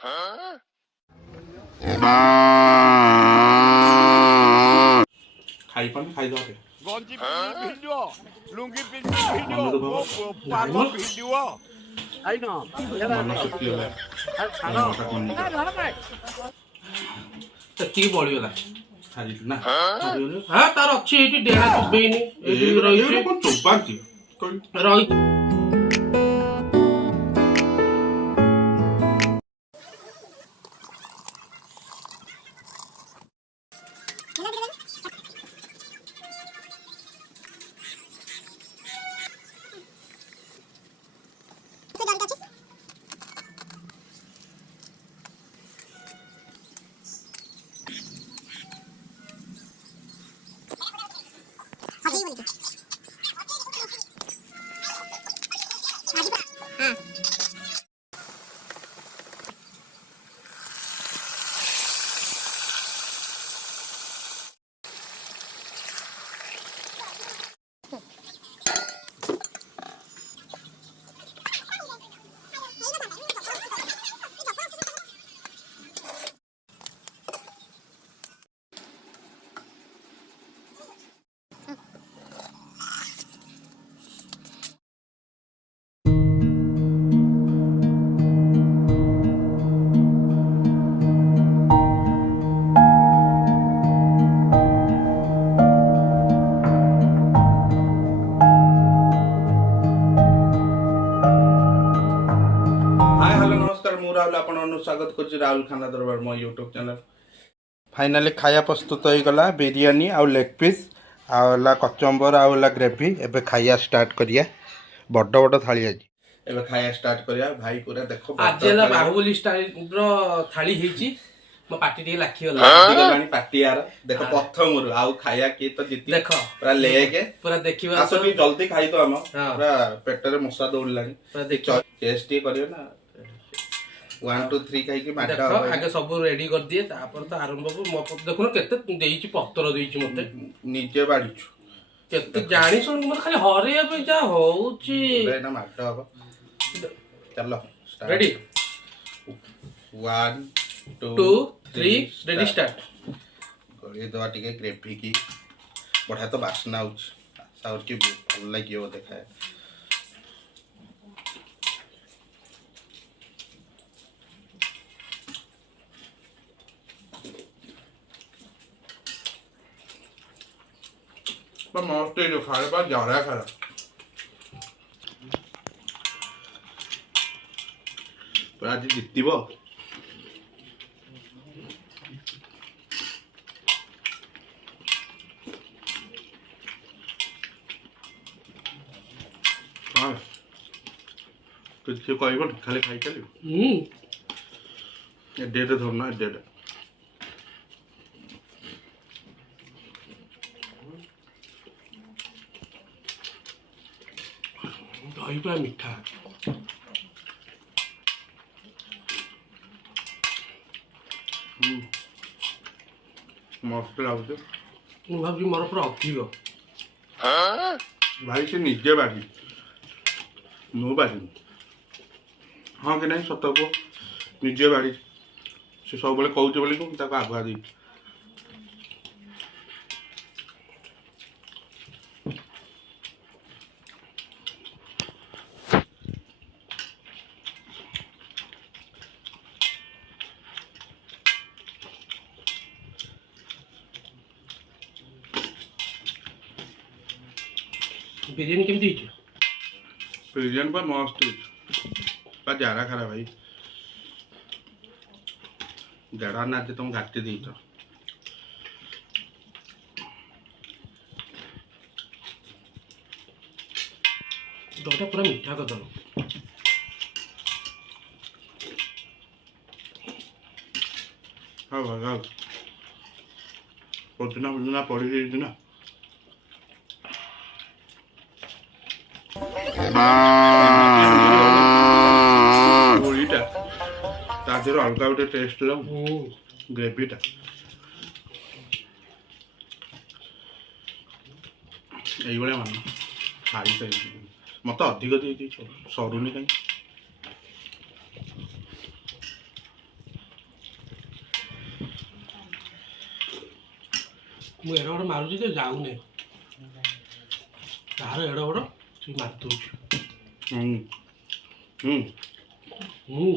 खाई पान खाई दो गंजी भिडियो लुंगी भिडियो पागल भिडियो आई न मन सुखी होला की बळीगला खाली ना हां तार अछि एटी डेरा चुबेनी एटी रही को चोबांती रही राहुल आपन स्वागत कर राहुल खाना दरबार मो यूट्यूब चैनल फाइनली खाया प्रस्तुत हो गला बिरयानी आउ लेग पीस आला कचंबर आला ग्रेवी एबे खाया स्टार्ट करिया बड़ बड़ थाली आज एबे खाया स्टार्ट करिया भाई पूरा देखो आज ना बाहुबली स्टाइल रो थाली हेची मो पार्टी टे लाखी गलानी पार्टी यार देखो प्रथम रु आउ खाया के तो जीती देखो पूरा लेके पूरा देखिबा आसो भी जल्दी खाई तो हम पूरा पेट रे मसा दौड़लानी पूरा देखो टेस्ट करियो ना 1 2 3 कहि के माटा देखो आगे सब रेडी कर दिए तापर तो आरंभ हो देखो केते देइची पत्तर देइची मते नीचे बाड़ीछु केते जानि सुन मत खाली हरे पे जा होउची ना माटा हो चलो स्टार्ट रेडी 1 2 3 रेडी स्टार्ट गड़ी दवा टिके ग्रेवी की बढ़िया तो बासना होउछ साउर की भल लागियो देखाए मस्त है जो खाने पास जा रहा है खाना तो आज जितती वो हाँ कुछ कोई बात खाली खाई चलिए ये डेढ़ धरना डेढ़ दही पूरा मीठा मस्त लाଗୁଛି ମୁଁ ଭାବୁଛି ମୋର ପୁରା ଅଧିକ ଭାଇ ସେ ନିଜେ ବାଢ଼ି ମୁଁ ବାଢ଼ିନି ହଁ କି ନାହିଁ ସତ କୁହ ନିଜେ ବାଢ଼ି ସେ ସବୁବେଳେ କହୁଛି ବୋଲି ମୁଁ ତାକୁ ଆଗୁଆ ଦେଇଛି बिरयानी केमती हिची बिरयानी पर मस्त पर जारा खरा भाई जारा ना जे तुम घाटी दी तो दहीटा पूरा मीठा कर दो हाँ भाई पुदीना पड़ी गई ना गोलीटा तादेर अलग गोटे टेस्ट ला ग्रेवीटा ये मान खाई मत अधिक दे सरुनी कहीं ମୁଁ ଏଡ ବଡ଼ ମାରୁଛି ଯେ ଯାଉନି ତାହାର ଏଡ ବଡ଼ ସେ ମାରି ଦଉଛି ମୁଁ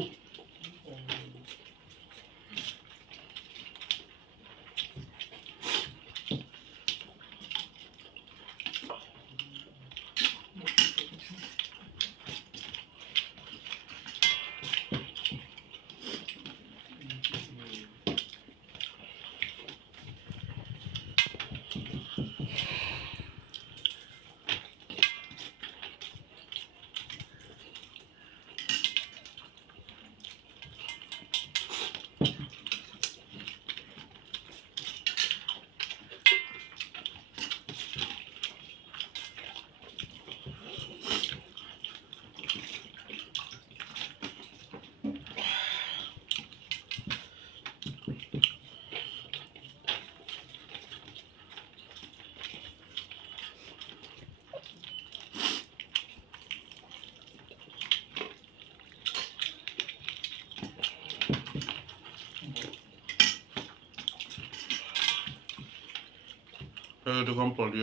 ଏଇଠି କଣ ପଡ଼ିବ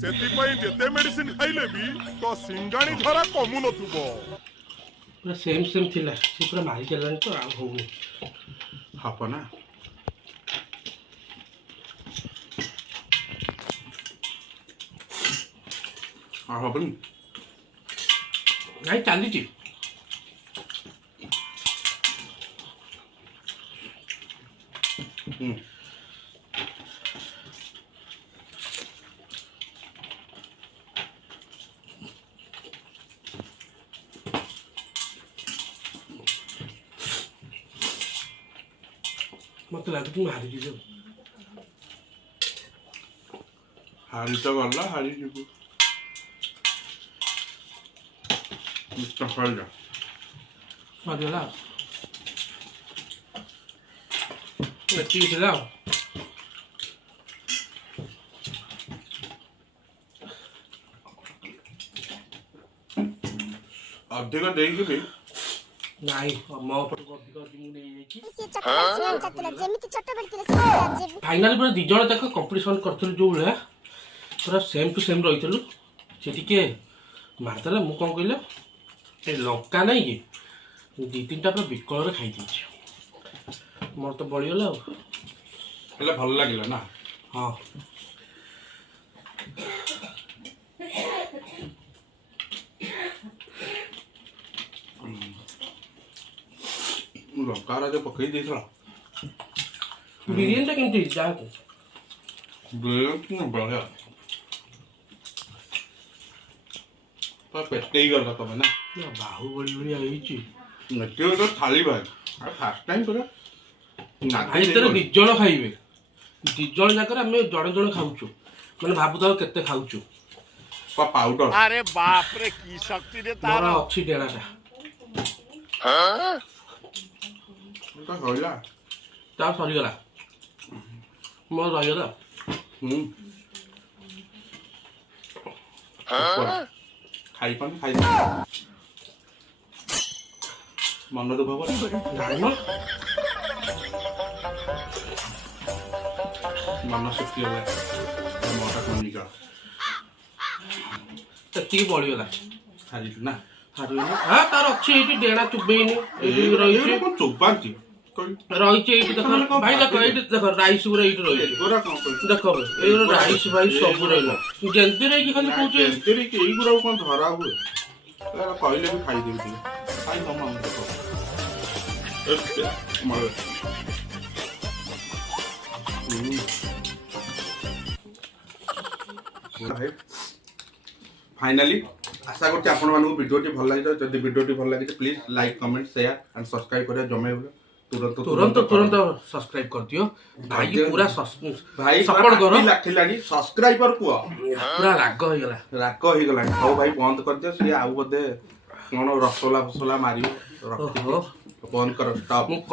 ସେଥିପାଇଁ ଯେତେ ମେଡିସିନ ଖାଇଲେ ବି ତ ସିଙ୍ଗାଣି ଧରା କମୁ ନଥିବ। ପୁରା ସେମ୍ ଥିଲା ସେ ପୁରା ମାରି ଚାଲିଲାଣି ତ ଆଉ ହଉନି ହବ ନା ଆଉ ହବନି ନାଇଁ ଚାଲିଛି ମତେ ଲାଗୁଛି ମୁଁ ହାରିଯିବି ହାରି ତ ଗଲା ହାରି ଯିବୁ ସରିଲା ସରିଗଲା ଏତିକି ଥିଲା ଆଉ ଅଧିକ ଦେଇକି ବି ନାଇଁ ମୋ ପଟକୁ ଅଧିକ ମୁଁ ନେଇଯାଇଛି ଫାଇନାଲ ପୁରା 2 ଜଣ ଯାକ କମ୍ପିଟିସନ୍ କରିଥିଲୁ ଯେଉଁ ଭଳିଆ ପୁରା ସେମ୍ ଟୁ ସେମ୍ ରହିଥିଲୁ ସେ ଟିକେ ମାରିଦେଲା ମୁଁ କ'ଣ କହିଲ ଏ ଲଙ୍କା ନାଇଁ କି 2-3ଟା ପୁରା ବିକଳରେ ଖାଇଦେଇଛି ମୋର ତ ବଳିଗଲା ଆଉ ହେଲେ ଭଲ ଲାଗିଲା ନା ହଁ ଲଙ୍କା ଯୋଉ ପକେଇ ଦେଇଥିଲା ବିରିୟାନୀଟା କେମିତି ହେଇଛି ଯାହା କହୁଛ ବିରିୟାନୀ ବଢ଼ିଆ ପେଟେଇ ଗଲା ତମେ ନା ବାହୁବଳି ଭଳିଆ ହେଇଛି ଏଠି ଗୋଟେ ଥାଳି ଭାଇ ଆଉ ଫାଷ୍ଟ ଟାଇମ୍ ପୁରା ଭିତରେ 2 ଜଣ ଖାଇବେ 2 ଜଣ ଯାକରେ ଆମେ ଜଣେ ଖାଉଛୁ ମାନେ ଭାବୁଥାଉ କେତେ ଖାଉଛୁ ପାଉଡର ଆରେ ବାପ ରେ କି ଶକ୍ତି ରେ ତାର ମୋର ଅଛି ଡେଣାଟା ସରିଲା ତା ସରିଗଲା ମୋର ରହିଗଲା ଖାଇପାରୁନି ଖାଇ ମନ ଦୁଃଖ କରି ମନ ଶୁଖିଗଲା ମନଟା କମିଗଲା ସେତିକି ବଳିଗଲା ହାରିଛୁ ନା ହାରିଗଲା ହଁ ତାର ଅଛି ଏଇଠି ଡେଣା ଚୁବେଇନି ଏଇଠି ରହିଛି କଣ ଚୋବାନ୍ତି ରହିଛି ଏଇଠି ଦେଖ ଭାଇ ଦେଖ ଏଇଠି ଦେଖ ରାଇସ୍ ଗୁରା ଏଇଠି ରହିଛି ଦେଖ ଏଇଗୁରା ରାଇସ୍ ଭାଇ ସବୁ ରହିଲା ଯେମିତି ରହିକି ଖାଲି କହୁଛି ଏଇଗୁରାକୁ କଣ ଧରା ହୁଏ କହିଲେ ବି ଖାଇଦେବି ଟିକେ ଖାଇ ତମ फाइनाली आशा करते आपको वीडियोटी भल लगी जब वीडियोटी भल लगी please like comment share and subscribe करें जमे तुरंत सब्सक्राइब कर दियो भाई पूरा भाई सपोर्ट करो लाखिलानी सब्सक्राइबर को पूरा राग हो गला हाउ भाई बंद कर दियो से आउ बोधे कौन रसोला फसोला मारियो बंद कर स्टॉप।